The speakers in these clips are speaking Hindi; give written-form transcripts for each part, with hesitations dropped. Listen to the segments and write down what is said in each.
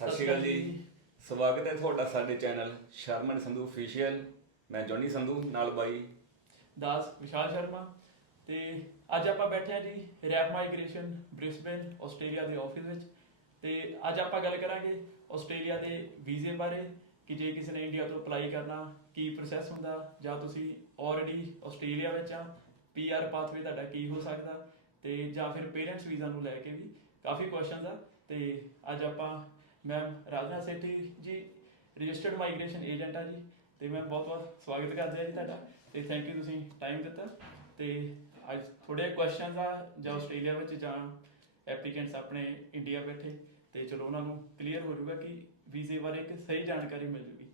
ਸਤਿ ਸ਼੍ਰੀ ਅਕਾਲ ਜੀ। ਸਵਾਗਤ ਹੈ ਤੁਹਾਡਾ ਸਾਡੇ ਚੈਨਲ ਸ਼ਰਮਨ ਸੰਧੂ ਅਫੀਸ਼ੀਅਲ। ਮੈਂ ਜੋਨੀ ਸੰਧੂ, ਨਾਲ ਬਾਈ ਦਾਸ ਵਿਸ਼ਾਲ ਸ਼ਰਮਾ। ਤੇ ਅੱਜ ਆਪਾਂ ਬੈਠੇ ਹਾਂ ਜੀ ਰੈਪ ਮਾਈਗ੍ਰੇਸ਼ਨ ਬ੍ਰਿਸਬੇਨ ਆਸਟ੍ਰੇਲੀਆ ਦੇ ਆਫਿਸ ਵਿੱਚ। ਤੇ ਅੱਜ ਆਪਾਂ ਗੱਲ ਕਰਾਂਗੇ ਆਸਟ੍ਰੇਲੀਆ ਦੇ ਵੀਜ਼ੇ ਬਾਰੇ ਕਿ ਜੇ ਕਿਸੇ ਨੇ ਇੰਡੀਆ ਤੋਂ ਅਪਲਾਈ ਕਰਨਾ ਕੀ ਪ੍ਰੋਸੈਸ ਹੁੰਦਾ, ਜਾਂ ਤੁਸੀਂ ਆਲਰੇਡੀ ਆਸਟ੍ਰੇਲੀਆ ਵਿੱਚ ਆ PR ਪਾਥਵੇ ਤੁਹਾਡਾ ਕੀ ਹੋ ਸਕਦਾ, ਤੇ ਜਾਂ ਫਿਰ ਪੇਰੈਂਟਸ ਵੀਜ਼ਾ ਨੂੰ ਲੈ ਕੇ ਵੀ ਕਾਫੀ ਕੁਐਸਚਨਸ ਆ। ਤੇ ਅੱਜ ਆਪਾਂ ਮੈਮ ਰਾਜਨਾ ਸੇਠੀ ਜੀ ਰਜਿਸਟਰਡ ਮਾਈਗ੍ਰੇਸ਼ਨ ਏਜੰਟ ਆ ਜੀ, ਤੇ ਮੈਂ ਬਹੁਤ ਬਹੁਤ ਸਵਾਗਤ ਕਰਦੇ ਹਾਂ ਜੀ ਤੁਹਾਡਾ, ਤੇ ਥੈਂਕ ਯੂ ਤੁਸੀਂ ਟਾਈਮ ਦਿੱਤਾ। ਤੇ ਅੱਜ ਥੋੜੇ ਕੁਐਸਚਨਸ ਆ ਜਾਂ ਆਸਟ੍ਰੇਲੀਆ ਵਿੱਚ ਜਾਂ ਐਪਲੀਕੈਂਟਸ ਆਪਣੇ ਇੰਡੀਆ ਬੈਠੇ, ਤੇ ਚਲੋ ਉਹਨਾਂ ਨੂੰ ਕਲੀਅਰ ਹੋ ਜਾਊਗਾ ਕਿ ਵੀਜ਼ੇ ਬਾਰੇ ਇੱਕ ਸਹੀ ਜਾਣਕਾਰੀ ਮਿਲ ਜੂਗੀ।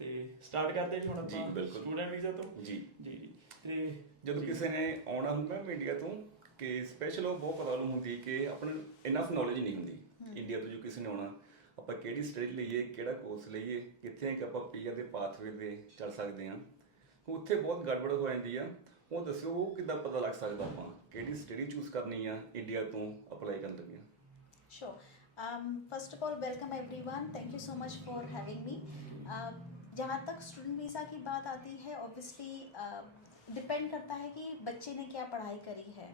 ਤੇ ਸਟਾਰਟ ਕਰਦੇ ਜੀ ਹੁਣ ਜੀ, ਆਪਾਂ ਬਿਲਕੁਲ। ਸਟੂਡੈਂਟ ਵੀਜ਼ਾ ਤੋਂ। ਜੀ ਜੀ ਤੇ ਜਦੋਂ ਕਿਸੇ ਨੇ ਆਉਣਾ ਹੁੰਦਾ ਇੰਡੀਆ ਤੋਂ, ਕਿ ਸਪੈਸ਼ਲ ਉਹ ਬਹੁਤ ਪ੍ਰੋਬਲਮ ਹੁੰਦੀ ਕਿ ਆਪਾਂ ਨੂੰ ਇਨਫ ਨੌਲੇਜ ਨਹੀਂ ਹੁੰਦੀ ਇੰਡੀਆ ਤੋਂ। ਜੋ ਕਿਸੇ ਨੇ ਆਉਣਾ, ਆਪਾਂ ਕਿਹੜੀ ਸਟੱਡੀ ਲਈਏ, ਕਿਹੜਾ ਕੋਰਸ ਲਈਏ, ਕਿੱਥੇ ਕਿ ਆਪਾਂ PR ਦੇ ਪਾਥਵੇ ਤੇ ਚੱਲ ਸਕਦੇ ਹਾਂ। ਉੱਥੇ ਬਹੁਤ ਗੜਬੜ ਹੋ ਜਾਂਦੀ ਆ। ਉਹ ਦੱਸਿਓ, ਉਹ ਕਿੱਦਾਂ ਪਤਾ ਲੱਗ ਸਕਦਾ ਆਪਾਂ ਕਿਹੜੀ ਸਟੱਡੀ ਚੂਜ਼ ਕਰਨੀ ਆ ਇੰਡੀਆ ਤੋਂ ਅਪਲਾਈ ਕਰਨ ਲੱਗਿਆ। Sure. First of all, welcome everyone. Thank you so much for having me. जहाँ तक स्टूडेंट वीज़ा की बात आती है, ऑब्वियसली डिपेंड करता है कि बच्चे ने क्या पढ़ाई करी है।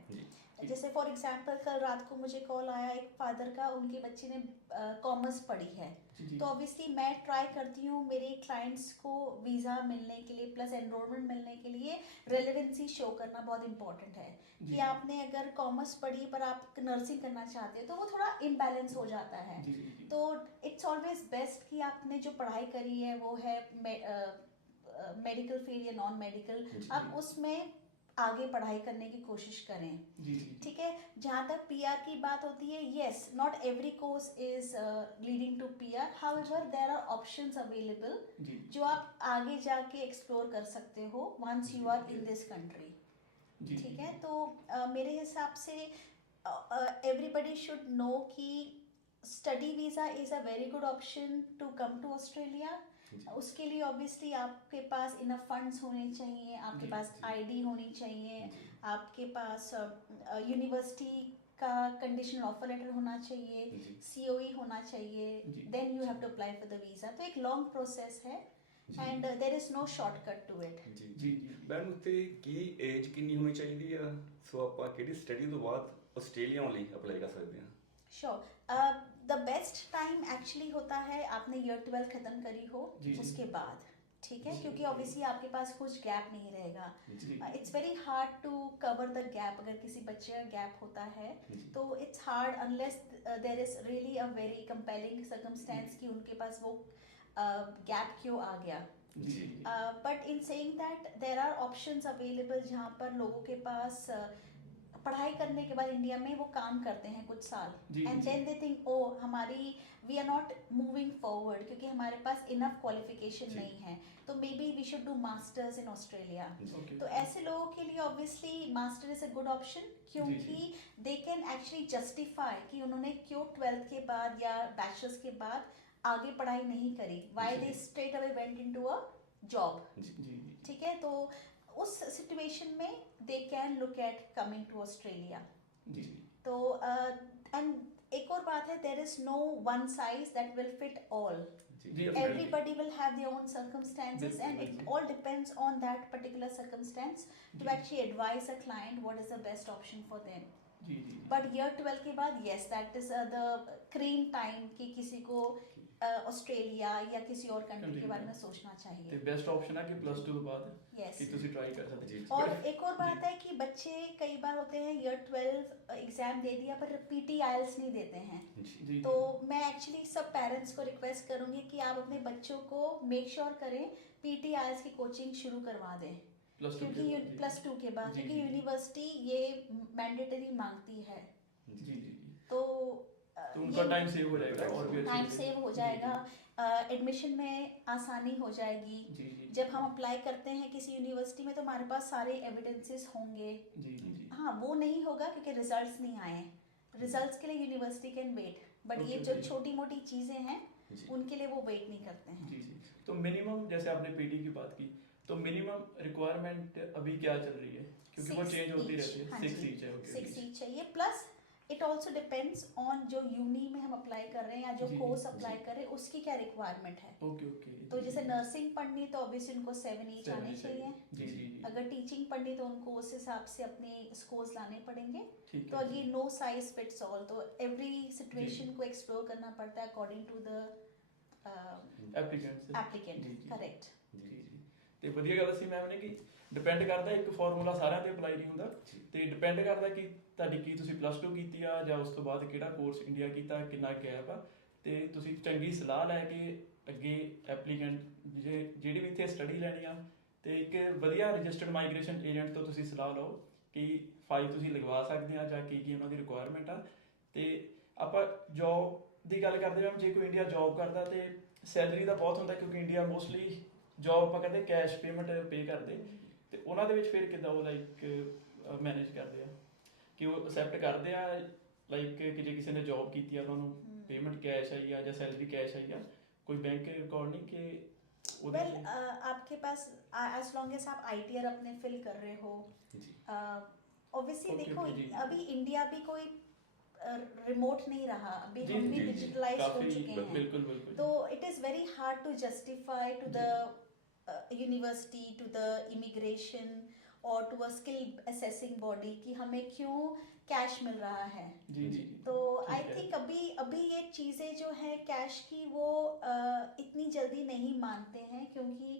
जैसे फॉर एग्जांपल कल रात को मुझे कॉल आया एक फादर का, उनके बच्चे ने कॉमर्स पढ़ी है। तो ऑब्वियसली मैं ट्राई करती हूँ मेरे क्लाइंट्स को वीज़ा मिलने के लिए प्लस एनरोलमेंट मिलने के लिए रेलेवेंसी शो करना बहुत इंपॉर्टेंट है। कि आपने अगर कॉमर्स पढ़ी पर आप नर्सिंग करना चाहते हो तो वो थोड़ा इम्बैलेंस हो जाता है। तो इट्स ऑलवेज बेस्ट कि आपने जो पढ़ाई करी है वो है मेडिकल फील्ड या नॉन मेडिकल, आप उसमें आगे पढ़ाई करने की कोशिश करें। ठीक है। जहाँ तक PR की बात होती है, yes, not every course is leading to PR, however there are options available जो आप आगे जाके एक्सप्लोर कर सकते हो once you are in this country. ठीक है। तो मेरे हिसाब से एवरीबडी शुड नो कि study visa is a very good option to come to Australia. उसके लिए ऑब्वियसली आपके पास इनफ फंड्स होने चाहिए, आपके पास ID होनी चाहिए, आपके पास यूनिवर्सिटी का कंडीशनल ऑफर लेटर होना चाहिए, COE होना चाहिए, then you have to apply for the visa. तो एक लॉन्ग प्रोसेस है and there is no shortcut to it. ਜੀ ਮੈਮ, ਉੱਤੇ ਕੀ ਏਜ ਕਿੰਨੀ ਹੋਣੀ ਚਾਹੀਦੀ ਆ? ਸੋ ਆਪਾਂ ਕਿਹੜੀ ਸਟੱਡੀ ਤੋਂ ਬਾਅਦ ਆਸਟ੍ਰੇਲੀਆ ਆਉਣ ਲਈ ਅਪਲਾਈ ਕਰ ਸਕਦੇ ਹਾਂ? Sure. The best time actually होता है आपने ईयर 12 खत्म करी हो उसके बाद। ठीक है। क्योंकि ऑब्वियसली आपके पास कुछ गैप नहीं रहेगा। It's very hard to cover the gap. अगर किसी बच्चे का गैप होता है तो it's hard unless there is really a very compelling circumstance कि उनके पास वो गैप क्यों आ गया। But in saying that there are options available जहाँ पर लोगों के पास पढ़ाई करने के बाद इंडिया में वो काम करते हैं कुछ साल and then they think oh हमारी we are not moving forward क्योंकि हमारे पास इनफ क्वालिफिकेशन नहीं है, तो maybe we should do masters in Australia. तो ऐसे लोगों के लिए obviously master is a good option क्योंकि दे कैन एक्चुअली जस्टिफाई कि उन्होंने क्यों 12th के बाद या बैचलर्स के बाद आगे पढ़ाई नहीं करी, why they straight away went into a job. ठीक है। तो उस सिचुएशन में they can look at coming to Australia. तो एंड एक और बात है, there is no one size that will fit all. Everybody will have their own circumstances and it all depends on that particular circumstance to actually advise a client what is the best option for them. But year 12 के बाद yes that is the cream time कि किसी को ऑस्ट्रेलिया या किसी और कंट्री के बारे में सोचना चाहिए। ਤੇ ਬੈਸਟ ਆਪਸ਼ਨ ਹੈ ਕਿ +2 ਤੋਂ ਬਾਅਦ Yes. ਕਿ ਤੁਸੀਂ ट्राई कर सकते हो। और एक और बात है कि बच्चे कई बार होते हैं ईयर 12 एग्जाम दे दिया पर PT IELTS नहीं देते हैं। तो मैं एक्चुअली सब पेरेंट्स को रिक्वेस्ट करूंगी कि आप अपने बच्चों को मेक श्योर करें PT IELTS की कोचिंग शुरू करवा दें, क्योंकि +2 के बाद क्योंकि यूनिवर्सिटी ये मैंडेटरी मांगती है। तो उनका टाइम सेव हो जाएगा और भी टाइम सेव हो जाएगा, एडमिशन में आसानी हो जाएगी। जब हम अप्लाई करते हैं किसी यूनिवर्सिटी में तो हमारे पास सारे एविडेंसेस होंगे। हाँ, वो नहीं होगा क्योंकि रिजल्ट्स नहीं आए। रिजल्ट्स के लिए यूनिवर्सिटी कैन वेट, बट ये जो छोटी मोटी चीजें हैं उनके लिए वो वेट नहीं करते हैं। तो मिनिमम जैसे आपने PD की बात की, तो मिनिमम रिक्वायरमेंट अभी क्या चल रही है, क्योंकि वो चेंज होती रहती है। 6 ईच है। 6 ईच चाहिए plus it also depends on जो यूनी में हम अप्लाई कर रहे हैं या जो जी, कोर्स जी, अप्लाई जी। कर रहे हैं उसकी क्या रिक्वायरमेंट है। Okay okay. तो जैसे नर्सिंग पढ़नी तो ऑब्वियसली उनको 7 ईच Seven आने ही चाहिए। जी जी जी। अगर टीचिंग पढ़नी तो उनको उस हिसाब से अपने स्कोर्स लाने पड़ेंगे। ठीक तो है again no size fits all, तो एवरी जी। सिचुएशन को एक्सप्लोर करना पड़ता है according to the applicants applicant. जी, जी। करेक्ट। ਜੀ ਜੀ ਤੇ ਵਧੀਆ ਗੱਲ ਸੀ ਮੈਮ ਨੇ ਕਿ ਡਿਪੈਂਡ ਕਰਦਾ ਇੱਕ ਫਾਰਮੂਲਾ ਸਾਰਿਆਂ ਤੇ ਅਪਲਾਈ ਨਹੀਂ ਹੁੰਦਾ ਜੀ। ਤੇ ਡਿਪੈਂਡ ਕਰਦਾ ਕਿ ਤੁਹਾਡੀ ਕੀ ਤੁਸੀਂ ਪਲੱਸ 2 ਕੀਤੀ ਆ ਜਾਂ ਉਸ ਤੋਂ ਬਾਅਦ ਕਿਹੜਾ ਕੋਰਸ ਇੰਡੀਆ ਕੀਤਾ ਕਿੰਨਾ ਗੈਪ ਆ ਤੇ ਤੁਸੀਂ ਚੰਗੀ ਸਲਾਹ ਲੈ ਕੇ ਅੱਗੇ ਐਪਲੀਕੈਂਟ ਜਿਹੜੀ ਵੀ ਇੱਥੇ ਸਟੱਡੀ ਲੈਣੀ ਆ ਤੇ ਇੱਕ ਵਧੀਆ ਰਜਿਸਟਰਡ ਮਾਈਗ੍ਰੇਸ਼ਨ ਏਜੰਟ ਤੋਂ ਤੁਸੀਂ ਸਲਾਹ ਲਓ ਕਿ ਫਾਈਲ ਤੁਸੀਂ ਲਗਵਾ ਸਕਦੇ ਆ ਜਾਂ ਕੀ ਉਹਨਾਂ ਦੀ ਰਿਕੁਆਇਰਮੈਂਟ ਆ ਤੇ ਆਪਾਂ ਜੌਬ ਦੀ ਗੱਲ ਕਰਦੇ ਹਾਂ ਜੇ ਕੋਈ ਇੰਡੀਆ ਜੌਬ ਕਰਦਾ ਤੇ ਸੈਲਰੀ ਦਾ ਬਹੁਤ ਹੁੰਦਾ ਕਿਉਂਕਿ ਇੰਡੀਆ ਮੋਸਟਲੀ ਜੌਬ ਆਪਾਂ ਕਹਿੰਦੇ ਕੈਸ਼ ਪੇਮੈਂਟ ਪੇ ਕਰਦੇ ਤੇ ਉਹਨਾਂ ਦੇ ਵਿੱਚ ਫਿਰ ਕਿੱਦਾਂ ਉਹ ਲਾਈਕ ਮੈਨੇਜ ਕਰਦੇ ਆ ਕਿ ਉਹ ਅਸੈਪਟ ਕਰਦੇ ਆ ਲਾਈਕ ਕਿ ਜੇ ਕਿਸੇ ਨੇ ਜੌਬ ਕੀਤੀ ਆ ਉਹਨਾਂ ਨੂੰ पेमेंट कैश आई या सैलरी कैश आई या कोई बैंक के रिकॉर्ड नहीं कि वेल आपके पास एज लॉन्ग एज आप आईटीआर अपने फिल कर रहे हो, जी। ऑब्वियसली Okay, देखो okay, जी। अभी इंडिया भी कोई रिमोट नहीं रहा, अभी जी, हम भी जी, जी, डिजिटलाइज हो काफी चुके हैं। बिल्कुल बिल्कुल तो it is very hard to justify to the university, to the immigration और to a skill assessing body कि हमें क्यों कैश मिल रहा है। जी जी तो ठीक आई है। थिंक अभी ये चीज़ें जो है कैश की वो इतनी जल्दी नहीं मानते हैं क्योंकि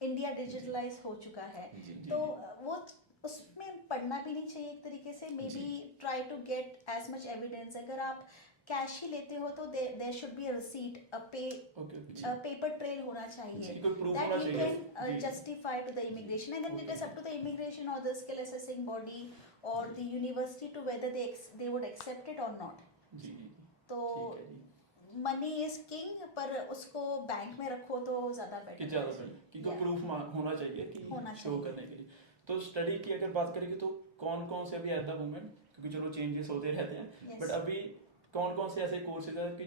इंडिया डिजिटलाइज हो चुका है। जी। जी, तो जी। वो उसमें पढ़ना भी नहीं चाहिए एक तरीके से, maybe try to get as much evidence. अगर आप कैश ही लेते हो तो there should be a receipt, a okay okay paper trail होना चाहिए कोई प्रूफ that होना you चाहिए can जी। justify to the immigration, and then it is up to the immigration or the skill assessing body or the university to whether they would accept it or not. जी जी तो ठीक है जी मनी इज किंग, पर उसको बैंक में रखो तो ज़्यादा कि बेटर ज़्यादा सही कि कोई Yeah. प्रूफ होना चाहिए कि होना शो चाहिए। करने के लिए। तो स्टडी की अगर बात करेंगे तो कौन कौन से अभी एट द मोमेंट क्योंकि चलो चेंजेस होते रहते हैं Yes. बट अभी कौन कौन से ऐसे कोर्सेज हैं कि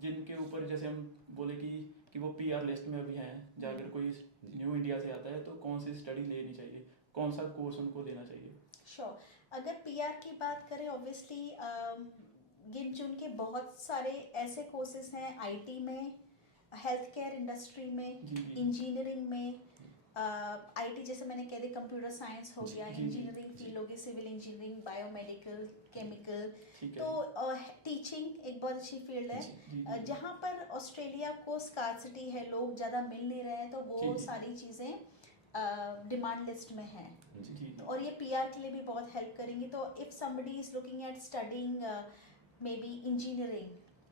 जिनके ऊपर जैसे हम बोले कि वो पीआर लिस्ट में अभी हैं या अगर कोई न्यू इंडिया से आता है तो कौन सी स्टडी लेनी चाहिए, कौन सा कोर्स उनको लेना चाहिए? श्योर। अगर पीआर की बात करें ऑब्वियसली गिन चुन के बहुत सारे ऐसे कोर्सेज हैं आईटी में, हेल्थ केयर इंडस्ट्री में, जी जी इंजीनियरिंग में, आईटी जैसे मैंने कह दिया कंप्यूटर साइंस हो गया, जी, जी, इंजीनियरिंग जी। फील्ड होगी, सिविल इंजीनियरिंग, बायोमेडिकल, केमिकल। ठीक तो है टीचिंग एक बहुत अच्छी फील्ड है। जी जी जहाँ पर ऑस्ट्रेलिया को स्कार्सिटी है, लोग ज़्यादा मिल नहीं रहे हैं, तो वो जी। सारी चीज़ें डिमांड लिस्ट में हैं जी जी और ये पीआर के लिए भी बहुत हेल्प करेंगी। तो if somebody is looking at studying may be engineering,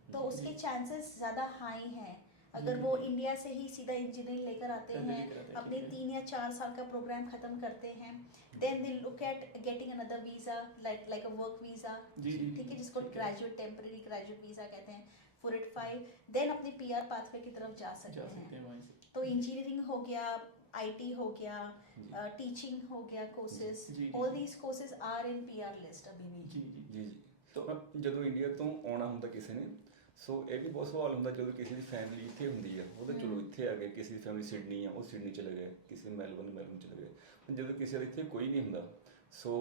तो उसके चांसेस ज़्यादा हाई हैं अगर जी। वो इंडिया से ही सीधा इंजीनियरिंग लेकर आते करते हैं, लेकर आते हैं, अपने ठीक है। 3 या 4 साल का प्रोग्राम ख़त्म करते हैं, then they look at getting another visa like a work visa, जी जी ठीक है, जिसको ठीक है। ग्रेजुएट टेम्पररी ग्रेजुएट वीज़ा कहते हैं, 485, देन अपने पीआर पाथवे की तरफ जा जा सकते सकते हैं। हैं वहीं से तो इंजीनियरिंग हो गया, आईटी हो गया, टीचिंग हो गया कोर्सेज, जी, जी। All these courses are in PR list अभी भी। जी जी ਜੀ ਜੀ ਜਦੋਂ ਇੰਡੀਆ ਤੋਂ ਆਉਣਾ ਹੁੰਦਾ ਕਿਸੇ ਨੇ, ਸੋ ਇਹ ਵੀ ਬਹੁਤ ਸਵਾਲ ਹੁੰਦਾ ਜਦੋਂ ਕਿਸੇ ਦੀ ਫੈਮਿਲੀ ਇੱਥੇ ਹੁੰਦੀ ਆ, ਉਹ ਤਾਂ ਚਲੋ ਇੱਥੇ ਆ ਗਏ, ਕਿਸੇ ਦੀ ਫੈਮਿਲੀ ਸਿਡਨੀ ਆ ਉਹ ਸਿਡਨੀ ਚਲੇ ਗਏ, ਕਿਸੇ ਮੈਲਬਨ ਚਲੇ ਗਏ। ਹੁਣ ਜਦੋਂ ਕਿਸੇ ਦਾ ਇੱਥੇ ਕੋਈ ਨਹੀਂ ਹੁੰਦਾ, ਸੋ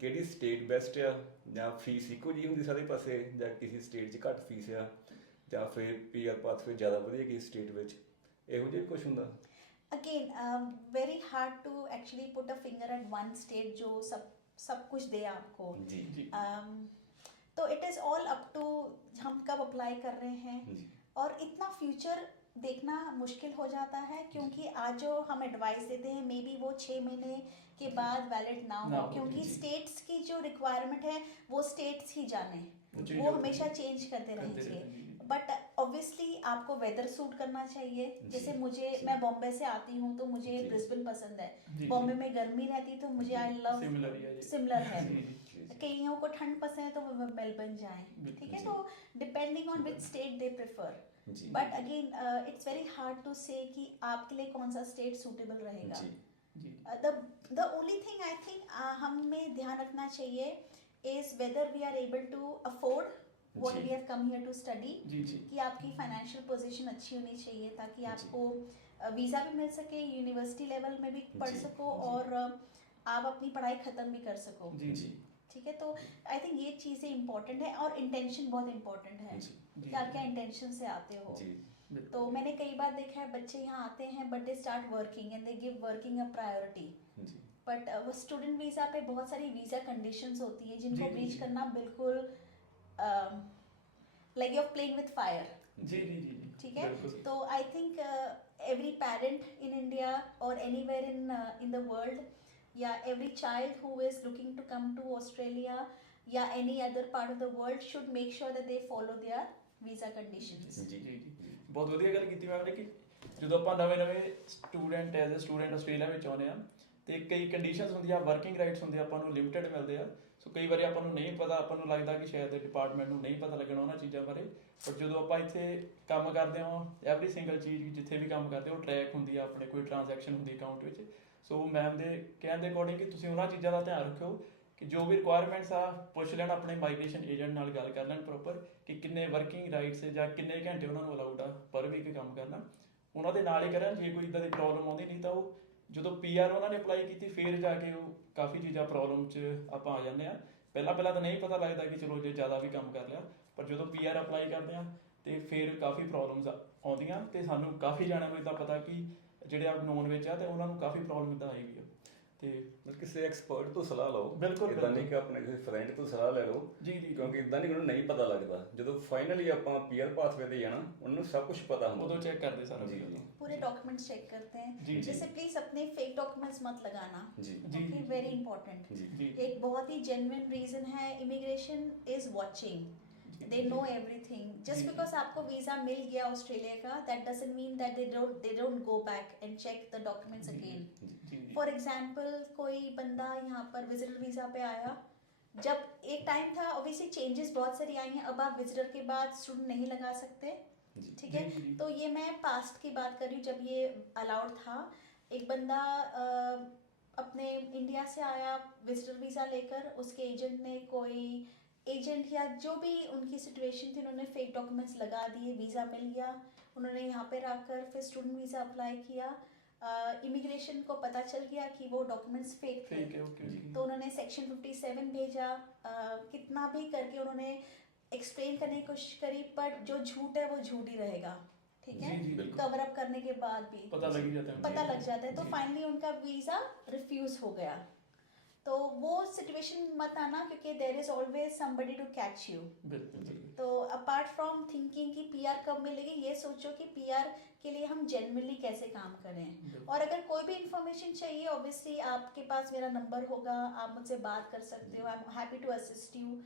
ਕਿਹੜੀ ਸਟੇਟ ਬੈਸਟ ਆ, ਜਾਂ ਫੀਸ ਇੱਕੋ ਜਿਹੀ ਹੁੰਦੀ ਸਾਰੇ ਪਾਸੇ, ਜਾਂ ਕਿਸੇ ਸਟੇਟ 'ਚ ਘੱਟ ਫੀਸ ਆ, ਜਾਂ ਫਿਰ ਪੀਆਰ ਪਾਥਵੇ ਜ਼ਿਆਦਾ ਵਧੀਆ ਕਿਸੇ ਸਟੇਟ ਵਿੱਚ, ਇਹੋ ਜਿਹਾ ਕੁਝ ਹੁੰਦਾ? Again, very hard to actually put a finger at one state जो सब कुछ दे आपको। जी जी तो it is all up to हम कब अप्लाई कर रहे हैं, जी और इतना फ्यूचर देखना मुश्किल हो जाता है क्योंकि आज जो हम एडवाइस देते हैं मे बी वो 6 महीने के बाद वैलिड ना ना हो, हो, क्योंकि जी। स्टेट्स की जो रिक्वायरमेंट है वो स्टेट्स ही जाने, जी, वो जी। हमेशा चेंज करते करते रहेंगे। रहते हैं, जी। बट ऑब्वियसली आपको वेदर सूट करना चाहिए। जैसे जी, मुझे जी। मैं बॉम्बे से आती हूँ तो मुझे जी। ब्रिस्बेन पसंद है, जी, बॉम्बे जी। में गर्मी रहती है तो मुझे आई लव Similar ही है जी। सिमिलर है। जी, जी जी कईयों को ठंड पसंद है तो वो मेलबर्न जाएं, बिल्कुल, ठीक है। जी। तो depending on which state they prefer, जी but again it's very hard to say कि आपके लिए कौन सा स्टेट सूटेबल रहेगा। जी जी the only thing I think हमें ध्यान रखना चाहिए is whether we are able to afford what जी। We have come here to study, जी जी कि आपकी फाइनेंशियल पोजीशन अच्छी होनी चाहिए ताकि जी। आपको वीज़ा भी मिल सके, यूनिवर्सिटी लेवल में भी पढ़ जी, सको जी। और आप अपनी पढ़ाई ख़त्म भी कर सको, जी जी ठीक है, तो आई थिंक ये चीज़ें इंपॉर्टेंट है और इंटेंशन बहुत इंपॉर्टेंट है जी जी, क्या क्या इंटेंशन से आते हो। जी बिल्कुल। तो मैंने कई बार देखा है बच्चे यहाँ आते हैं but they start working and they give working a priority, जी बट वो स्टूडेंट वीज़ा पे बहुत सारी वीज़ा कंडीशंस होती है जिनको जी, ब्रीच जी। करना बिल्कुल like you are playing with fire, जी जी जी जी, ठीक है। बिल्कुल। तो I think every parent in India और एनीवेयर इन द वर्ल्ड या every child who is looking to come to Australia या any other part of the world should make sure that they follow their visa conditions. ਜੀ ਜੀ ਜੀ, ਬਹੁਤ ਵਧੀਆ ਗੱਲ ਕੀਤੀ ਮੈਮ ਨੇ ਕਿ ਜਦੋਂ ਆਪਾਂ ਨਵੇਂ student as a student Australia ਵਿੱਚ ਆਉਂਦੇ ਆ ਤੇ ਕਈ ਕੰਡੀਸ਼ਨਸ ਹੁੰਦੀਆਂ, ਵਰਕਿੰਗ ਰਾਈਟਸ ਹੁੰਦੇ ਆ, ਆਪਾਂ ਨੂੰ ਲਿਮਿਟਡ ਮਿਲਦੇ ਆ। ਸੋ ਕਈ ਵਾਰੀ ਆਪਾਂ ਨੂੰ ਨਹੀਂ ਪਤਾ, ਆਪਾਂ ਨੂੰ ਲੱਗਦਾ ਕਿ ਸ਼ਾਇਦ ਡਿਪਾਰਟਮੈਂਟ ਨੂੰ ਨਹੀਂ ਪਤਾ ਲੱਗਣਾ ਉਹਨਾਂ ਚੀਜ਼ਾਂ ਬਾਰੇ, ਪਰ ਜਦੋਂ ਆਪਾਂ ਇੱਥੇ ਕੰਮ ਕਰਦੇ ਹਾਂ ਐਵਰੀ ਸਿੰਗਲ ਚੀਜ਼ ਜਿੱਥੇ ਵੀ ਕੰਮ ਕਰਦੇ ਉਹ ਟਰੈਕ ਹੁੰਦੀ ਆ, ਆਪਣੇ ਕੋਈ ਟ੍ਰਾਂਜੈਕਸ਼ਨ ਹੁੰਦੀ ਅਕਾਊਂਟ ਵਿੱਚ। ਸੋ ਮੈਮ ਦੇ ਕਹਿਣ ਦੇ ਅਕੋਰਡਿੰਗ ਕਿ ਤੁਸੀਂ ਉਹਨਾਂ ਚੀਜ਼ਾਂ ਦਾ ਧਿਆਨ ਰੱਖਿਓ ਕਿ ਜੋ ਵੀ ਰਿਕੁਆਇਰਮੈਂਟਸ ਆ ਪੁੱਛ ਲੈਣ, ਆਪਣੇ ਮਾਈਗ੍ਰੇਸ਼ਨ ਏਜੰਟ ਨਾਲ ਗੱਲ ਕਰ ਲੈਣ ਪ੍ਰੋਪਰ ਕਿ ਕਿੰਨੇ ਵਰਕਿੰਗ ਰਾਈਟਸ ਜਾਂ ਕਿੰਨੇ ਘੰਟੇ ਉਹਨਾਂ ਨੂੰ ਅਲਾਉਡ ਆ ਪਰ ਵੀਕ ਕੰਮ ਕਰਨਾ, ਉਹਨਾਂ ਦੇ ਨਾਲ ਹੀ ਕਰਨ। ਜੇ ਕੋਈ ਇੱਦਾਂ ਦੀ ਪ੍ਰੋਬਲਮ ਆਉਂਦੀ, ਨਹੀਂ ਤਾਂ ਉਹ ਜਦੋਂ PR ਉਹਨਾਂ ਨੇ ਅਪਲਾਈ ਕੀਤੀ ਫਿਰ ਜਾ ਕੇ ਉਹ ਕਾਫੀ ਚੀਜ਼ਾਂ ਪ੍ਰੋਬਲਮ 'ਚ ਆਪਾਂ ਆ ਜਾਂਦੇ ਆ। ਪਹਿਲਾਂ ਤਾਂ ਨਹੀਂ ਪਤਾ ਲੱਗਦਾ ਕਿ ਚਲੋ ਜੇ ਜ਼ਿਆਦਾ ਵੀ ਕੰਮ ਕਰ ਲਿਆ, ਪਰ ਜਦੋਂ PR ਅਪਲਾਈ ਕਰਦੇ ਆ ਤੇ ਫਿਰ ਕਾਫੀ ਪ੍ਰੋਬਲਮਸ ਆਉਂਦੀਆਂ। ਤੇ ਸਾਨੂੰ ਕਾਫੀ ਜਾਣਿਆਂ ਨੂੰ ਇੱਦਾਂ ਪਤਾ ਕਿ ਜਿਹੜੇ ਆਪ ਨੋਨ ਵਿੱਚ ਆ ਤੇ ਉਹਨਾਂ ਨੂੰ ਕਾਫੀ ਪ੍ਰੋਬਲਮ ਇੱਦਾਂ ਆਈ ਵੀ ਆ। ਤੇ ਕਿਸੇ ਐਕਸਪਰਟ ਤੋਂ ਸਲਾਹ ਲਓ, ਬਿਲਕੁਲ, ਇਦਾਂ ਨਹੀਂ ਕਿ ਆਪਣੇ ਕਿਸੇ ਫਰੈਂਡ ਤੋਂ ਸਲਾਹ ਲੈ ਲਓ, ਜੀ ਜੀ, ਕਿਉਂਕਿ ਇਦਾਂ ਨਹੀਂ ਉਹਨੂੰ ਨਹੀਂ ਪਤਾ ਲੱਗਦਾ। ਜਦੋਂ ਫਾਈਨਲੀ ਆਪਾਂ ਪੀਅਰ ਪਾਥਵੇ ਤੇ ਜਾਣਾ, ਉਹਨਾਂ ਨੂੰ ਸਭ ਕੁਝ ਪਤਾ ਹੁੰਦਾ। ਉਦੋਂ ਚੈੱਕ ਕਰਦੇ ਸਾਰਾ जी, ਕੁਝ। जी। पूरे डॉक्यूमेंट्स चेक करते हैं। जी, जी। जैसे प्लीज अपने फेक डॉक्यूमेंट्स मत लगाना, जी जी, ओके, जी। Very important. जी जी एक बहुत ही जेन्युइन रीजन है, immigration is watching, they know everything. Just जी, बिकॉज आपको वीजा मिल गया ऑस्ट्रेलिया का, that doesn't mean that they don't go back and check the documents जी, अगेन। जी फॉर एग्जाम्पल कोई बंदा यहाँ पर विजिटर वीजा पे आया, जब एक टाइम था ऑब्वियसली चेंजेस बहुत सारी आई हैं, अब आप विजिटर के बाद स्टूडेंट नहीं लगा सकते, जी ठीक है। जी, जी। तो ये मैं पास्ट की बात कर रही हूँ जब ये अलाउड था। एक बंदा अपने इंडिया से आया विजिटर वीज़ा लेकर, उसके एजेंट ने कोई एजेंट या जो भी उनकी सिचुएशन थी उन्होंने फेक डॉक्यूमेंट्स लगा दिए, वीज़ा मिल गया, उन्होंने यहाँ पे रखकर फिर स्टूडेंट वीज़ा अप्लाई किया। इमिग्रेशन को पता चल गया कि वो डॉक्यूमेंट्स फेक थे, ठीक है, ओके ओके। तो उन्होंने सेक्शन 57 भेजा, कितना भी करके उन्होंने एक्सप्लेन करने की कोशिश करी, पर जो झूठ है वो झूठ ही रहेगा, ठीक है। जी, जी, बिल्कुल। कवर अप करने के बाद भी पता लग ही जाता है। पता लग जाता है, तो जी। फाइनली उनका वीज़ा रिफ्यूज हो गया। तो वो सिचुएशन मत आना, क्योंकि there is always somebody to catch you. बिल्कुल बिल्कुल। तो अपार्ट फ्रॉम थिंकिंग कि PR कब मिलेगी, ये सोचो कि PR के लिए हम जेन्युइनली कैसे काम करें। बिल्कुल। और अगर कोई भी इंफॉर्मेशन चाहिए, ऑब्वियसली आपके पास मेरा नंबर होगा, आप मुझसे बात कर सकते हो। I am happy to assist you,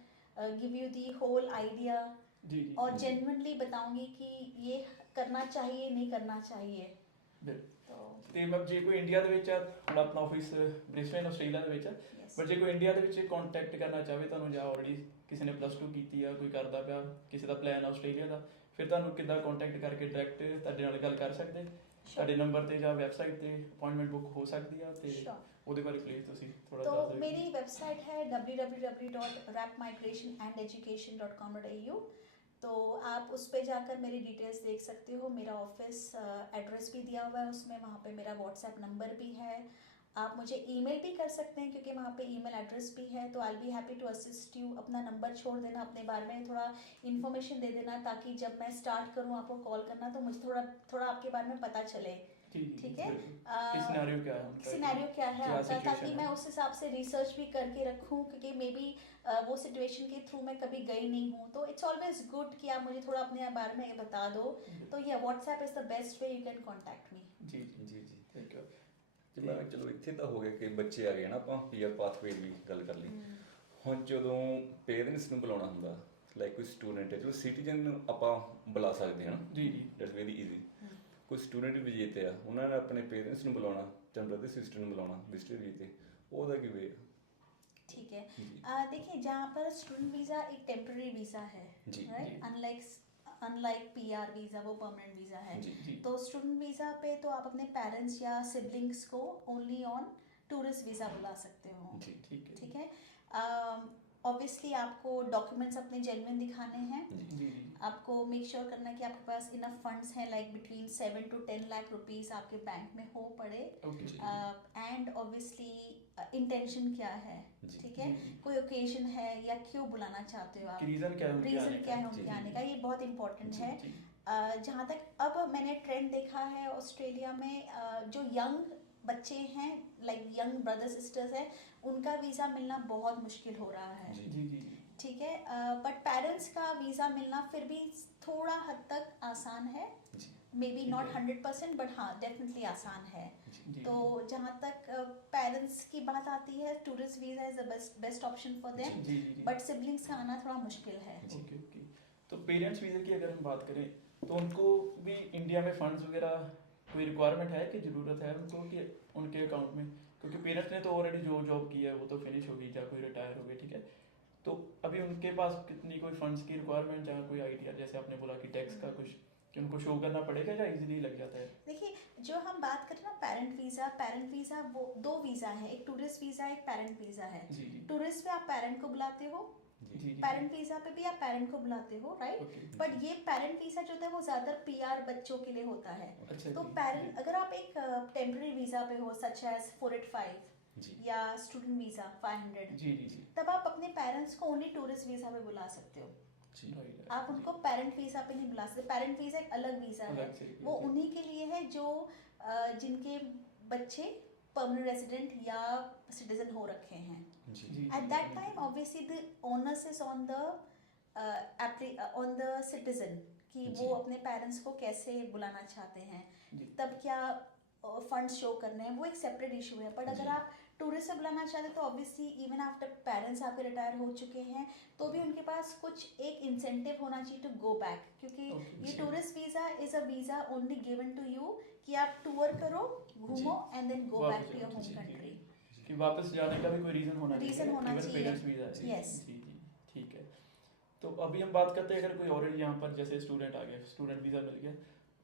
give you the whole idea, जी जी, और जेन्युइनली बताऊंगी कि ये करना चाहिए नहीं करना चाहिए। ਬਿਲਕੁਲ। तो ਤੇ ਮਤਲਬ ਜੇ ਕੋਈ ਇੰਡੀਆ ਦੇ ਵਿੱਚ ਆ, ਹੁਣ ਆਪਣਾ ਆਫਿਸ ਬ੍ਰਿਸਬੇਨ ਆਸਟ੍ਰੇਲੀਆ ਦੇ ਵਿੱਚ ਆ, yes. ਪਰ ਜੇ ਕੋਈ ਇੰਡੀਆ ਦੇ ਵਿੱਚ ਕੰਟੈਕਟ ਕਰਨਾ ਚਾਹਵੇ ਤੁਹਾਨੂੰ, ਜਾਂ ਆਲਰੇਡੀ ਕਿਸੇ ਨੇ +2 ਕੀਤੀ ਆ, ਕੋਈ ਕਰਦਾ ਪਿਆ, ਕਿਸੇ ਦਾ ਪਲਾਨ ਆਸਟ੍ਰੇਲੀਆ ਦਾ, ਫਿਰ ਤੁਹਾਨੂੰ ਕਿੱਦਾਂ ਕੰਟੈਕਟ ਕਰਕੇ ਡਾਇਰੈਕਟ ਤੁਹਾਡੇ ਨਾਲ ਗੱਲ ਕਰ ਸਕਦੇ, ਤੁਹਾਡੇ ਨੰਬਰ ਤੇ ਜਾਂ ਵੈਬਸਾਈਟ ਤੇ ਅਪਾਇੰਟਮੈਂਟ ਬੁੱਕ ਹੋ ਸਕਦੀ ਆ। ਤੇ Sure. ਉਹਦੇ ਬਾਰੇ ਪਲੀਜ਼ ਤੁਸੀਂ ਥੋੜਾ तो ਦੱਸ ਦਿਓ। मेरी वेबसाइट है www.rapmigrationandeducation.com.au। तो आप उस पे जाकर मेरी डिटेल्स देख सकते हो, मेरा ऑफिस एड्रेस भी दिया हुआ है उसमें, वहाँ पे मेरा व्हाट्सएप नंबर भी है, आप मुझे ईमेल भी कर सकते हैं क्योंकि वहाँ पे ईमेल एड्रेस भी है। तो I will be happy to assist you. अपना नंबर छोड़ देना, अपने बारे में थोड़ा इन्फॉर्मेशन दे देना, ताकि जब मैं स्टार्ट करूँ आपको कॉल करना तो मुझे थोड़ा आपके बारे में पता चले, जी जी, ठीक है। बिल्कुल। कि सिनेरियो क्या है उनका, सिनेरियो क्या है क्या आपका, ताकि situation मैं है। उस हिसाब से रिसर्च भी करके रखूं, क्योंकि मे बी वो सिचुएशन के थ्रू मैं कभी गई नहीं हूँ। तो इट्स ऑलवेज गुड कि आप मुझे थोड़ा अपने बारे में बता दो। तो ये WhatsApp is the best way, you can contact me. जी ਜੀ ਜੀ थैंक यू। ਤੇ ਮੈਂ ਚਲੋ ਇੱਥੇ ਤਾਂ ਹੋ ਗਿਆ ਕਿ ਬੱਚੇ ਆ ਗਏ ਨਾ, ਆਪਾਂ ਪੀਅਰ ਪਾਥਵੇ ਦੀ ਗੱਲ ਕਰ ਲਈ। ਹੁਣ ਜਦੋਂ ਪੇਰੈਂਟਸ ਨੂੰ ਬੁਲਾਉਣਾ ਹੁੰਦਾ, ਲਾਈਕ ਕੋਈ ਸਟੂਡੈਂਟ ਹੈ, ਚਲੋ ਸਿਟੀਜ਼ਨ ਨੂੰ ਆਪਾਂ ਬੁਲਾ ਸਕਦੇ ਹਾਂ ਨਾ, जी जी, ਦੈਟਸ ਵੈਰੀ ਈਜ਼ੀ। ਕੋਈ ਸਟੂਡੈਂਟ ਵੀਜ਼ੇ ਤੇ ਆ, ਉਹਨਾਂ ਨੇ ਆਪਣੇ ਪੇਰੈਂਟਸ ਨੂੰ ਬੁਲਾਉਣਾ ਜਾਂ ਬ੍ਰਦਰ ਸਿਸਟਰ ਨੂੰ ਬੁਲਾਉਣਾ ਵਿਜ਼ਟਰ ਵੀਜ਼ੇ ਤੇ, ਉਹਦਾ ਕੀ ਵੇ? ठीक है। जी देखिए, जहाँ पर स्टूडेंट वीज़ा एक टेम्पररी वीज़ा है, जी, राइट, अनलाइक PR वीज़ा वो परमानेंट वीज़ा है। जी जी तो स्टूडेंट वीज़ा पे तो आप अपने पेरेंट्स या सिबलिंग्स को ओनली ऑन टूरिस्ट वीज़ा बुला सकते हो, जी ठीक है। ठीक है। ऑब्वियसली आपको डॉक्यूमेंट्स अपने जेन्युइन दिखाने हैं, जी जी जी, आपको मेक श्योर करना है कि आपके पास इनफ फंड्स हैं, like between 7 to 10 lakh rupees आपके बैंक में हो पड़े। ओके। एंड ऑब्वियसली इंटेंशन क्या है, जी। ठीक है, जी। कोई ओकेजन है या क्यों बुलाना चाहते हो आप, रीजन क्या है उनके आने रीजन क्या है का? उनके जी, आने का, ये बहुत इम्पोर्टेंट जी, है। जी जहाँ तक अब मैंने ट्रेंड देखा है ऑस्ट्रेलिया में, जो यंग बच्चे हैं, लाइक यंग ब्रदर सिस्टर्स हैं, उनका वीज़ा मिलना बहुत मुश्किल हो रहा है, जी। जी जी ठीक है। बट पेरेंट्स का वीज़ा मिलना फिर भी थोड़ा हद तक आसान है, जी। मे बी ठीक नॉट है। 100%, बट हाँ डेफिनेटली आसान है। जी तो जहाँ तक पेरेंट्स की बात आती है, tourist visa is the best option for them, जी जी बट सिबलिंग्स का आना थोड़ा मुश्किल है। Okay okay. तो पेरेंट्स वीज़ा की अगर हम बात करें तो उनको भी इंडिया में फंड्स वगैरह कोई रिक्वायरमेंट है कि ज़रूरत है उनको कि उनके अकाउंट में, क्योंकि पेरेंट्स ने तो ऑलरेडी जो जॉब की है वो तो फिनिश हो गई, या कोई रिटायर हो गए, ठीक है, तो अभी उनके पास कितनी कोई फंड्स की रिक्वायरमेंट, जहाँ कोई आइडिया, जैसे आपने बोला कि टैक्स का कुछ कि उनको शो करना पड़ेगा या इजीली लग जाता है? देखिए, जो हम बात करें ना पेरेंट वीज़ा वो दो वीज़ा है, एक टूरिस्ट वीज़ा, एक पेरेंट वीज़ा है। जी जी टूरिस्ट पे आप पेरेंट को बुलाते हो, जी जी पेरेंट वीज़ा पे भी आप पेरेंट को बुलाते हो, राइट। ओके। बट ये पेरेंट वीज़ा जो होता है वो ज़्यादातर पीआर बच्चों के लिए होता है। अच्छा तो जी, पेरेंट, अगर आप एक टेम्पररी वीज़ा पे हो, सच एज 485 जी। या स्टूडेंट वीज़ा 500, जी जी जी तब आप अपने पेरेंट्स को ओनली टूरिस्ट वीज़ा पे बुला सकते हो, जी। राइट। आप उनको पेरेंट वीज़ा पे नहीं बुला सकते। पेरेंट वीज़ा एक अलग वीज़ा है, अलग से वो उन्हीं के लिए है जो जिनके बच्चे परमानेंट रेजिडेंट या सिटीजन हो रखे हैं। जी। जी At that time, obviously the onus is on the citizen कि जी। वो अपने पेरेंट्स को कैसे बुलाना चाहते हैं, जी तब क्या फंड्स शो करने हैं, वो एक सेपरेट इशू है। बट अगर जी। आप टूरिस्ट से बुलाना चाहते हैं तो ऑब्वियसली इवन आफ्टर पेरेंट्स आपके रिटायर हो चुके हैं तो भी उनके पास कुछ एक इंसेंटिव होना चाहिए टू गो बैक, क्योंकि Okay, ये जी। Tourist visa is a visa only given to you कि आप टूर करो, घूमो एंड देन गो वापस बैक टू योर जाओ, होम जी, जी। कंट्री। कि वापस जाने का भी कोई रीजन होना चाहिए, Reason होना इवन चाहिए। पेरेंट्स वीजा है। Yes. जी जी ठीक है। तो अभी हम बात करते हैं अगर कोई ऑलरेडी यहाँ पर जैसे स्टूडेंट आ गया, स्टूडेंट वीजा मिल गया,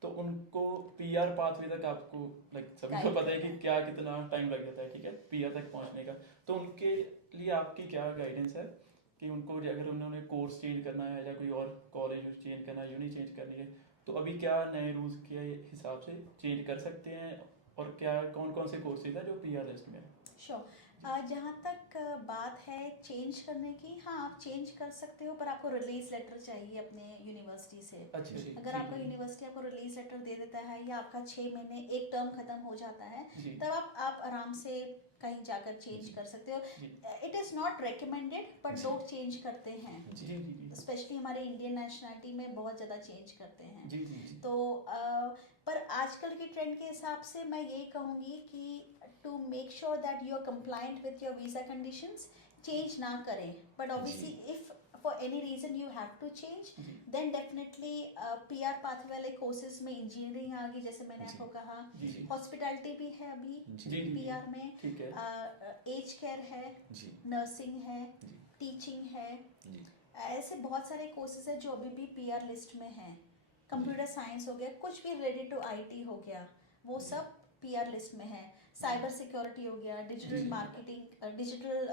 तो उनको पीआर पाथवे तक आपको लाइक सभी को Guide पता है कि करना है। क्या कितना टाइम लग जाता है, ठीक है, पीआर तक पहुँचने का। तो उनके लिए आपकी क्या गाइडेंस है कि उनको अगर उन्होंने कोर्स चेंज करना है या कोई और कॉलेज चेंज करना है, यूनी चेंज करनी है, तो अभी क्या नए रूल्स के हिसाब से चेंज कर सकते हैं और क्या कौन कौन से कोर्सेज है जो पीआर लिस्ट में है? श्योर। जहाँ तक बात है चेंज करने की, हाँ आप चेंज कर सकते हो, पर आपको रिलीज लेटर चाहिए अपने यूनिवर्सिटी से। अच्छा जी अगर जी, आपका यूनिवर्सिटी आपको रिलीज लेटर दे देता है या आपका 6 महीने एक टर्म खत्म हो जाता है, जी तब आप आराम से कहीं जाकर चेंज जी। कर सकते हो। जी it is not recommended, but जी। लोग चेंज करते हैं, जी जी जी स्पेशली हमारे इंडियन नेशनलिटी में बहुत ज़्यादा चेंज करते हैं। जी जी जी तो पर आजकल के ट्रेंड के हिसाब से मैं यही कहूँगी कि to make sure that you are compliant with your visa conditions, change ना करें। But obviously if for any reason you have to change, जी देन डेफिनेटली पीआर पाथवे वाले कोर्सेज में इंजीनियरिंग आ गई, जैसे मैंने जी। आपको कहा, जी जी हॉस्पिटैलिटी भी है अभी जी। जी जी पीआर में, ठीक है एज केयर है, जी। नर्सिंग है, जी। टीचिंग है, जी। ऐसे बहुत सारे कोर्सेज हैं जो अभी भी पीआर लिस्ट में हैं। कंप्यूटर साइंस हो गया, कुछ भी रिलेटेड टू आईटी हो गया, वो सब पीआर लिस्ट में है। साइबर सिक्योरिटी हो गया, डिजिटल जी। मार्केटिंग, डिजिटल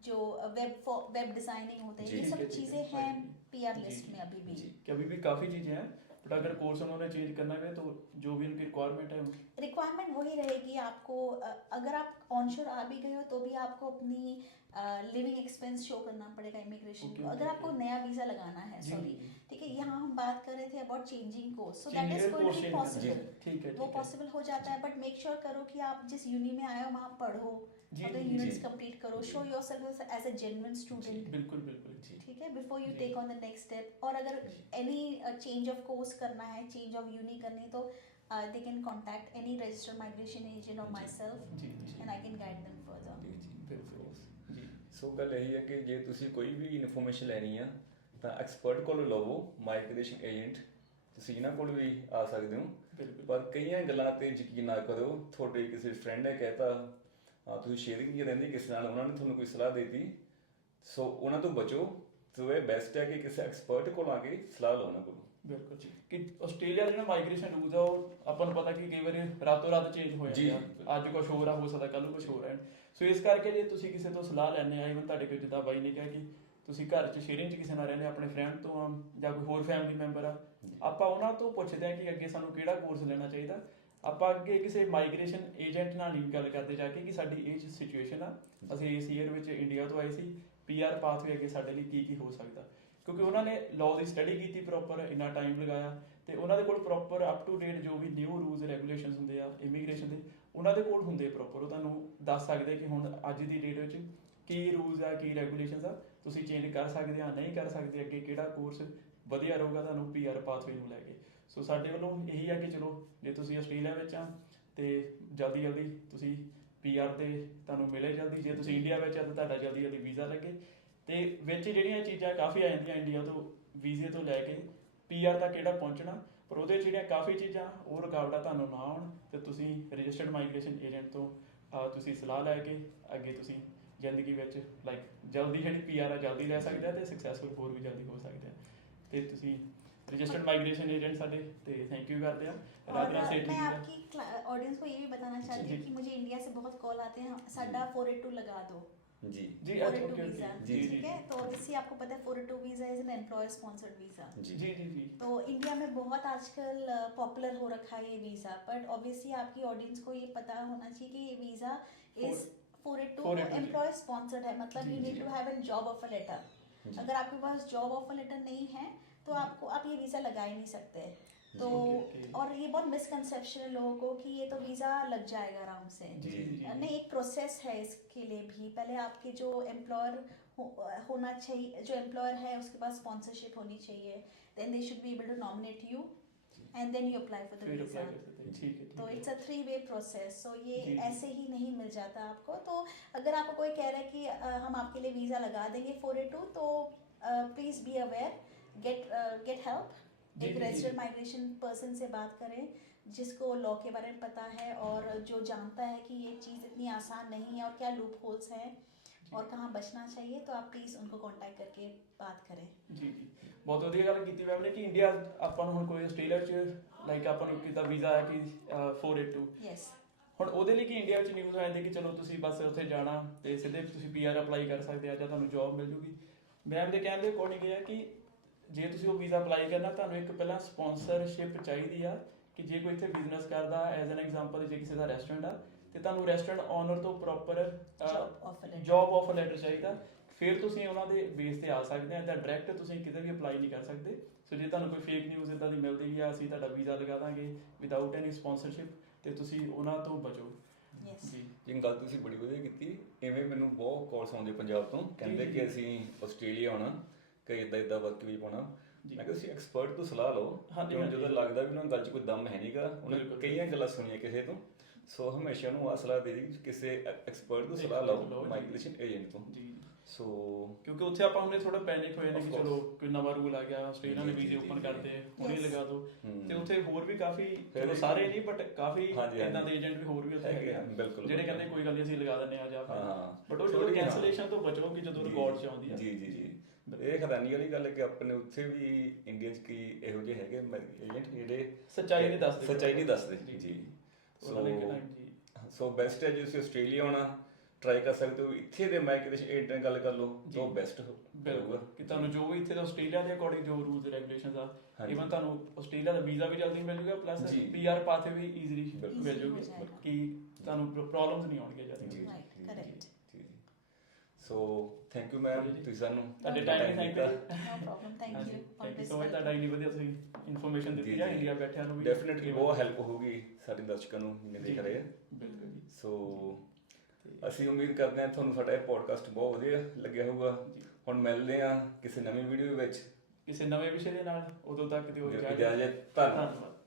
जो वेब डिजाइनिंग होते हैं, जी, ये ठीक सब है, ठीक चीज़ें है, हैं जी, पीआर जी, लिस्ट जी, में अभी भी। जी। कि अभी भी काफ़ी चीज़ें हैं, बट अगर कोर्स उन्होंने चेंज करना है तो जो भी उनकी रिक्वायरमेंट है रिक्वायरमेंट वही रहेगी आपको। अगर आप ऑनशोर आ भी गए हो तो भी आपको अपनी लिविंग एक्सपेंस शो करना पड़ेगा इमिग्रेशन Okay, को, अगर okay, आपको okay. नया वीज़ा लगाना है, जी सॉरी, जी ठीक है। यहाँ हम बात कर रहे थे about changing course, so change that is going course to be change करना पॉसिबल, ठीक है वो ठीक है पॉसिबल हो जाता है। बट मेक श्योर करो कि आप जिस यूनि में आए हो वहाँ पढ़ो, जी अपने जी, यूनिट्स जी। कंप्लीट करो, जी। Show yourself as a genuine student, बिल्कुल बिल्कुल जी। ठीक है, बिफोर यू जी। Take on the next step. और अगर जी। एनी चेंज ऑफ कोर्स करना है, चेंज ऑफ यूनि करनी है, तो they can contact any registered migration agent और जी। माई सेल्फ, जी जी and I can guide them further. ਜੀ ਜੀ ਬਿਲਕੁਲ ਜੀ ਸੋ ਗੱਲ ਇਹੀ ਹੈ ਕਿ ਜੇ ਤੁਸੀਂ ਕੋਈ ਵੀ ਇਨਫੋਰਮੇਸ਼ਨ ਲੈਣੀ ਆ ਤਾਂ ਐਕਸਪਰਟ ਕੋਲ ਲਵੋ, ਮਾਈਗ੍ਰੇਸ਼ਨ ਏਜੰਟ, ਤੁਸੀਂ ਇਹਨਾਂ ਕੋਲ ਵੀ ਆ ਸਕਦੇ ਹੋ। ਬਿਲਕੁਲ ਪਰ ਕਈਆਂ ਗੱਲਾਂ ਤੇ ਯਕੀਨ ਨਾ ਕਰੋ। ਤੁਹਾਡੇ ਕਿਸੇ ਫਰੈਂਡ ਨੇ ਕਹਿਤਾ, ਤੁਸੀਂ ਸ਼ੇਅਰਿੰਗ ਨਹੀਂ ਰਹਿੰਦੀ ਕਿਸੇ ਨਾਲ, ਉਹਨਾਂ ਨੇ ਤੁਹਾਨੂੰ ਕੋਈ ਸਲਾਹ ਦੇਤੀ, ਸੋ ਉਹਨਾਂ ਤੋਂ ਬਚੋ। ਸੋ ਇਹ ਬੈਸਟ ਹੈ ਕਿ ਕਿਸੇ ਐਕਸਪਰਟ ਕੋਲ ਆ ਕੇ ਸਲਾਹ ਲਓ ਉਹਨਾਂ ਕੋਲੋਂ। ਬਿਲਕੁਲ ਜੀ ਕਿ ਆਸਟ੍ਰੇਲੀਆ ਦੇ ਨਾ ਮਾਈਗ੍ਰੇਸ਼ਨ ਰੂਲਸ ਆ ਉਹ ਆਪਾਂ ਨੂੰ ਪਤਾ ਕਿ ਕਈ ਵਾਰੀ ਰਾਤੋਂ ਰਾਤ ਚੇਂਜ ਹੋ ਜੀ, ਜਾਂਦੇ ਆ, ਅੱਜ ਕੁਝ ਹੋਰ ਆ, ਹੋ ਸਕਦਾ ਕੱਲ ਨੂੰ ਕੁਝ ਹੋਰ ਆ। ਸੋ ਇਸ ਕਰਕੇ ਜੇ ਤੁਸੀਂ ਕਿਸੇ ਤੋਂ ਸਲਾਹ ਲੈਣੇ ਆ, ਇਵਨ ਤੁਹਾਡੇ ਕੋਲ ਜਿੱਦਾਂ ਬਾਈ ਨੇ ਕਿਹਾ ਕਿ ਤੁਸੀਂ ਘਰ 'ਚ ਸ਼ੇਅਰਿੰਗ 'ਚ ਕਿਸੇ ਨਾਲ ਰਹਿੰਦੇ, ਆਪਣੇ ਫਰੈਂਡ ਤੋਂ ਆ ਜਾਂ ਕੋਈ ਹੋਰ ਫੈਮਿਲੀ ਮੈਂਬਰ ਆ, ਆਪਾਂ ਉਹਨਾਂ ਤੋਂ ਪੁੱਛਦੇ ਆ ਕਿ ਅੱਗੇ ਸਾਨੂੰ ਕਿਹੜਾ ਕੋਰਸ ਲੈਣਾ ਚਾਹੀਦਾ। ਆਪਾਂ ਅੱਗੇ ਕਿਸੇ ਮਾਈਗ੍ਰੇਸ਼ਨ ਏਜੰਟ ਨਾਲ ਨਹੀਂ ਗੱਲ ਕਰਦੇ ਜਾ ਕੇ ਕਿ ਸਾਡੀ ਇਹ ਸਿਚੁਏਸ਼ਨ ਆ, ਅਸੀਂ ਇਸ ਈਅਰ ਵਿੱਚ ਇੰਡੀਆ ਤੋਂ ਆਏ ਸੀ, PR ਪਾਥਵੇ ਅੱਗੇ ਸਾਡੇ ਲਈ ਕੀ ਹੋ ਸਕਦਾ, ਕਿਉਂਕਿ ਉਹਨਾਂ ਨੇ ਲਾਅ ਦੀ ਸਟੱਡੀ ਕੀਤੀ ਪ੍ਰੋਪਰ, ਇੰਨਾ ਟਾਈਮ ਲਗਾਇਆ ਤੇ ਉਹਨਾਂ ਦੇ ਕੋਲ ਪ੍ਰੋਪਰ ਅਪ ਟੂ ਡੇਟ ਜੋ ਵੀ ਨਿਊ ਰੂਲਸ ਰੈਗੂਲੇਸ਼ਨਸ ਹੁੰਦੇ ਆ ਇਮੀਗ੍ਰੇਸ਼ਨ ਦੇ, ਉਹਨਾਂ ਦੇ ਕੋਲ ਹੁੰਦੇ ਪ੍ਰੋਪਰ, ਉਹ ਤੁਹਾਨੂੰ ਦੱਸ ਸਕਦੇ ਕਿ ਹੁਣ ਅੱਜ ਦੀ ਡੇਟ ਵਿੱਚ ਕੀ ਰੂਲਸ ਆ, ਕੀ ਰੈਗੂਲੇਸ਼ਨਸ ਆ, ਤੁਸੀਂ ਚੇਂਜ ਕਰ ਸਕਦੇ ਆ ਨਹੀਂ ਕਰ ਸਕਦੇ, ਅੱਗੇ ਕਿਹੜਾ ਕੋਰਸ ਵਧੀਆ ਰਹੂਗਾ ਤੁਹਾਨੂੰ PR ਪਾਥਵੇ ਨੂੰ ਲੈ ਕੇ। ਸੋ ਸਾਡੇ ਵੱਲੋਂ ਇਹੀ ਆ ਕਿ ਚਲੋ ਜੇ ਤੁਸੀਂ ਆਸਟ੍ਰੇਲੀਆ ਵਿੱਚ ਆ ਤੇ ਜਲਦੀ ਤੁਸੀਂ PR ਤੇ ਤੁਹਾਨੂੰ ਮਿਲੇ ਜਲਦੀ, ਜੇ ਤੁਸੀਂ ਇੰਡੀਆ ਵਿੱਚ ਆ ਤਾਂ ਤੁਹਾਡਾ ਜਲਦੀ ਵੀਜ਼ਾ ਲੱਗੇ। ਤੇ ਵਿੱਚ ਜਿਹੜੀਆਂ ਚੀਜ਼ਾਂ ਕਾਫੀ ਆ ਜਾਂਦੀਆਂ ਇੰਡੀਆ ਤੋਂ ਵੀਜ਼ੇ ਤੋਂ ਲੈ ਕੇ PR ਤੱਕ ਕਿਹੜਾ ਪਹੁੰਚਣਾ, ਪਰ ਉਹਦੇ 'ਚ ਜਿਹੜੀਆਂ ਕਾਫੀ ਚੀਜ਼ਾਂ ਉਹ ਰੁਕਾਵਟਾਂ ਤੁਹਾਨੂੰ ਨਾ ਆਉਣ ਤੇ ਤੁਸੀਂ ਰਜਿਸਟਰਡ ਮਾਈਗ੍ਰੇਸ਼ਨ ਏਜੰਟ ਤੋਂ ਤੁਸੀਂ ਸਲਾਹ ਲੈ ਕੇ ਅੱਗੇ ਤੁਸੀਂ ਜ਼ਿੰਦਗੀ ਵਿੱਚ ਜਲਦੀ ਜਿਹੜੀ PR ਆ ਜਲਦੀ ਲੈ ਸਕਦੇ ਆ ਤੇ ਸਕਸੈਸਫੁਲ ਹੋਰ ਵੀ ਜਲਦੀ ਹੋ ਸਕਦੇ ਆ। ਤੇ ਤੁਸੀਂ रजिस्टर्ड माइग्रेशन एजेंट साडे ते थैंक यू करते हैं। और मैं आपकी ऑडियंस को ये भी बताना चाहती हूँ कि मुझे इंडिया से बहुत कॉल आते हैं, साडा 482 लगा दो जी 482 वीजा, जी ठीक है। तो ऑब्वियसली आपको पता है 482 visa is an employer sponsored visa. जी तो इंडिया में बहुत आजकल पॉपुलर हो रखा है ये वीजा, बट ऑब्वियसली आपकी ऑडियंस को ये पता होना चाहिए कि ये वीजा इज 482 एम्प्लॉयर स्पॉन्सर्ड है, मतलब you need to have an job offer letter. अगर आपके पास जॉब ऑफर लेटर नहीं है तो आप ये वीज़ा लगा ही नहीं सकते। तो और ये बहुत मिसकंसेप्शन है लोगों को कि ये तो वीज़ा लग जाएगा आराम से। नहीं, एक प्रोसेस है इसके लिए भी। पहले आपके जो एम्प्लॉयर होना चाहिए, जो एम्प्लॉयर है उसके पास स्पॉन्सरशिप होनी चाहिए, then they should be able to nominate you and then you apply for the visa. तो it's a 3-way process. So ये ऐसे ही नहीं मिल जाता आपको। तो अगर आपको कोई कह रहा है कि हम आपके लिए वीज़ा लगा देंगे 482, तो please be aware, get help. एक रजिस्टर्ड माइग्रेशन पर्सन से बात करें जिसको लॉ के बारे में पता है और जो जानता है कि ये चीज़ इतनी आसान नहीं है और क्या लूप होल्स हैं और कहाँ बचना चाहिए। तो आप प्लीज़ उनको कांटेक्ट करके बात करें। जी बहुत ਵਧੀਆ ਗੱਲ ਕੀਤੀ ਮੈਮ ਨੇ ਕਿ ਇੰਡੀਆ ਆਪਾਂ ਨੂੰ ਹੁਣ ਕੋਈ ਆਸਟ੍ਰੇਲੀਆ 'ਚ ਆਪਾਂ ਨੂੰ ਕਿਤਾ ਵੀਜ਼ਾ ਆਇਆ ਕਿ 482 ਯੈਸ। ਹੁਣ ਉਹਦੇ ਲਈ ਕਿ ਇੰਡੀਆ ਵਿੱਚ ਨਿਊਜ਼ ਆ ਜਾਂਦੀ ਕਿ ਚਲੋ ਤੁਸੀਂ ਬਸ ਉੱਥੇ ਜਾਣਾ ਤੇ ਸਿੱਧੇ ਤੁਸੀਂ PR ਅਪਲਾਈ ਕਰ ਸਕਦੇ ਆ ਜਾਂ ਤੁਹਾਨੂੰ ਜੌਬ ਮਿਲ ਜੂਗੀ। ਮੈਮ ਦੇ ਕਹਿਣ ਦੇ ਅਕੋਰਡਿੰਗ ਇਹ ਆ ਕਿ ਜੇ ਤੁਸੀਂ ਉਹ ਵੀਜ਼ਾ ਅਪਲਾਈ ਕਰਨਾ ਤੁਹਾਨੂੰ ਇੱਕ ਪਹਿਲਾਂ ਸਪਾਂਸਰਸ਼ਿਪ ਚਾਹੀਦੀ ਆ ਕਿ ਜੇ ਕੋਈ ਇੱਥੇ ਬਿਜ਼ਨਸ ਕਰਦਾ ਐਜ਼ ਐਨ ਐਗਜ਼ਾਮਪਲ ਜੇ ਕਿਸੇ ਦਾ ਰੈਸਟੋਰੈਂਟ ਆ ਤੇ ਤੁਹਾਨੂੰ ਰੈਸਟੋਰੈਂਟ ਓਨਰ ਤੋਂ ਪ੍ਰੋਪਰ ਜੌਬ ਆਫਰ ਲੈਟਰ ਚਾਹੀਦਾ, ਫਿਰ ਤੁਸੀਂ ਉਹਨਾਂ ਦੇ ਬੇਸ ਤੇ ਆ ਸਕਦੇ ਆ। ਤਾਂ ਡਾਇਰੈਕਟ ਤੁਸੀਂ ਕਿਤੇ ਵੀ ਅਪਲਾਈ ਨਹੀਂ ਕਰ ਸਕਦੇ। ਸੋ ਜੇ ਤੁਹਾਨੂੰ ਕੋਈ ਫੇਕ ਨਿਊਜ਼ ਇਦਾਂ ਦੀ ਮਿਲਦੀ ਆ ਅਸੀਂ ਤੁਹਾਡਾ ਵੀਜ਼ਾ ਲਗਾ ਦਾਂਗੇ ਵਿਦਆਊਟ ਐਨੀ ਸਪਾਂਸਰਸ਼ਿਪ, ਤੇ ਤੁਸੀਂ ਉਹਨਾਂ ਤੋਂ ਬਚੋ। ਜੀ ਗੱਲ ਤੁਸੀਂ ਬੜੀ ਵਧੀਆ ਕੀਤੀ। ਇਵੇਂ ਮੈਨੂੰ ਬਹੁਤ ਕਾਲਸ ਆਉਂਦੇ ਪੰਜਾਬ ਤੋਂ, ਕਹਿੰਦੇ ਕਿ ਅਸੀਂ ਆਸਟ੍ਰੇਲੀਆ ਆਉਣਾ, ਕਿ ਇਦਾਂ ਵਰਕ ਵੀ ਪਾਉਣਾ। ਮੈਂ ਕਿਹਾ ਤੁਸੀਂ ਐਕਸਪਰਟ ਤੋਂ ਸਲਾਹ ਲਓ, ਜਦੋਂ ਲੱਗਦਾ ਵੀ ਉਹਨਾਂ ਗੱਲ 'ਚ ਕੋਈ ਦਮ ਹੈ ਨਹੀਂਗਾ, ਉਹਨਾਂ ਕਈਆਂ ਗੱਲਾਂ ਸੁਣੀਆਂ ਕਿਸੇ ਤੋਂ। ਸੋ ਹਮੇਸ਼ਾ ਨੂੰ ਆਹ ਸਲਾਹ ਦੇ ਦੀ ਕਿਸੇ ਐਕਸਪਰਟ ਤੋਂ ਸਲਾਹ ਲਓ, ਮਾਈਗ੍ਰੇਸ਼ਨ ਏਜੰਟ ਤੋਂ। ਸੋ ਕਿਉਂਕਿ ਉੱਥੇ ਆਪਾਂ ਹੁਣੇ ਥੋੜਾ ਪੈਨਿਕ ਹੋਏ ਨੇ ਕਿ ਚਲੋ ਕੋਈ ਨਵਾਂ ਰੂਲ ਆ ਗਿਆ, ਆਸਟ੍ਰੇਲੀਆ ਨੇ ਵੀਜ਼ੇ ਓਪਨ ਕਰਦੇ ਹੁਣੇ ਲਗਾ ਦਿਓ। ਤੇ ਉੱਥੇ ਹੋਰ ਵੀ ਕਾਫੀ, ਚਲੋ ਸਾਰੇ ਨਹੀਂ ਬਟ ਕਾਫੀ ਇਦਾਂ ਦੇ ਏਜੰਟ ਵੀ ਹੋਰ ਵੀ ਉੱਥੇ ਹੈਗੇ ਆ ਜਿਹੜੇ ਕਹਿੰਦੇ ਕੋਈ ਗੱਲ ਨਹੀਂ ਅਸੀਂ ਲਗਾ ਦਿੰਦੇ ਆ ਜਾਂ ਬਟ ਉਹ ਜਦੋਂ ਕੈਂਸਲੇਸ਼ਨ ਤੋਂ ਬਚੋ ਕਿ ਜਦੋਂ ਰਿਕਾਰਡ 'ਚ ਆਉਂਦੀ ਆ। ਜੀ ਇਹ ਹੈਰਾਨੀ ਵਾਲੀ ਗੱਲ ਹੈ ਕਿ ਆਪਣੇ ਉੱਥੇ ਵੀ ਇੰਡੀਆ 'ਚ ਕੀ ਇਹੋ ਜਿਹੇ ਹੈਗੇ ਏਜੰਟ ਜਿਹੜੇ ਸੱਚਾਈ ਨਹੀਂ ਦੱਸਦੇ। ਜੀ ਸੋ ਬੈਸਟ ਹੈ ਜੇ ਤੁਸੀਂ ਆਸਟ੍ਰੇਲੀਆ ਆਉਣਾ ਟਰਾਈ ਕਰ ਸਕਦੇ ਹੋ, ਇੱਥੇ ਦੇ ਮਾਈਗ੍ਰੇਸ਼ਨ ਏਜੰਟ ਨਾਲ ਗੱਲ ਕਰ ਲਓ ਤਾਂ ਬੈਸਟ ਹੋਊਗਾ ਕਿ ਤੁਹਾਨੂੰ ਜੋ ਵੀ ਇੱਥੇ ਦਾ ਆਸਟ੍ਰੇਲੀਆ ਦੇ ਅਕੋਰਡਿੰਗ ਜੋ ਰੂਲਸ ਰੈਗੂਲੇਸ਼ਨਸ ਆ, ਇਵਨ ਤੁਹਾਨੂੰ ਆਸਟ੍ਰੇਲੀਆ ਦਾ ਵੀਜ਼ਾ ਵੀ ਜਲਦੀ ਮਿਲ ਜੂਗਾ, ਪਲੱਸ PR ਪਾਥਵੇ ਵੀ ਈਜ਼ੀਲੀ ਮਿਲ ਜੂਗੀ ਕਿ ਤੁਹਾਨੂੰ ਪ੍ਰੋਬਲਮਸ ਨਹੀਂ ਆਉਣਗੀਆਂ ਜ਼ਿਆਦਾ। ਸੋ ਥੈਂਕ ਯੂ ਮੈਮ, ਤੁਸੀਂ ਸਾਨੂੰ ਤੁਹਾਡੇ time thank you. No problem, thank you so much. ਤੁਹਾਡਾ ਇੰਨੀ ਵਧੀਆ ਤੁਸੀਂ ਇਨਫੋਰਮੇਸ਼ਨ ਦਿੱਤੀ ਆ ਇੰਡੀਆ ਬੈਠਿਆਂ ਨੂੰ ਵੀ ਡੈਫੀਨਿਟਲੀ ਬਹੁਤ ਹੈਲਪ ਹੋਊਗੀ ਸਾਡੇ ਦਰਸ਼ਕਾਂ ਨੂੰ ਜਿਹੜੇ ਦੇਖ ਰਹੇ ਆ। ਸੋ ਅਸੀਂ ਉਮੀਦ ਕਰਦੇ ਹਾਂ ਤੁਹਾਨੂੰ ਸਾਡਾ ਇਹ ਪੋਡਕਾਸਟ ਬਹੁਤ ਵਧੀਆ ਲੱਗਿਆ ਹੋਊਗਾ। ਹੁਣ ਮਿਲਦੇ ਹਾਂ ਕਿਸੇ ਨਵੀਂ ਵੀਡੀਓ ਵਿੱਚ ਕਿਸੇ ਨਵੇਂ ਵਿਸ਼ੇ ਦੇ ਨਾਲ। ਉਦੋਂ ਤੱਕ ਦਿਓ ਇਜਾਜ਼ਤ। ਧੰਨਵਾਦ।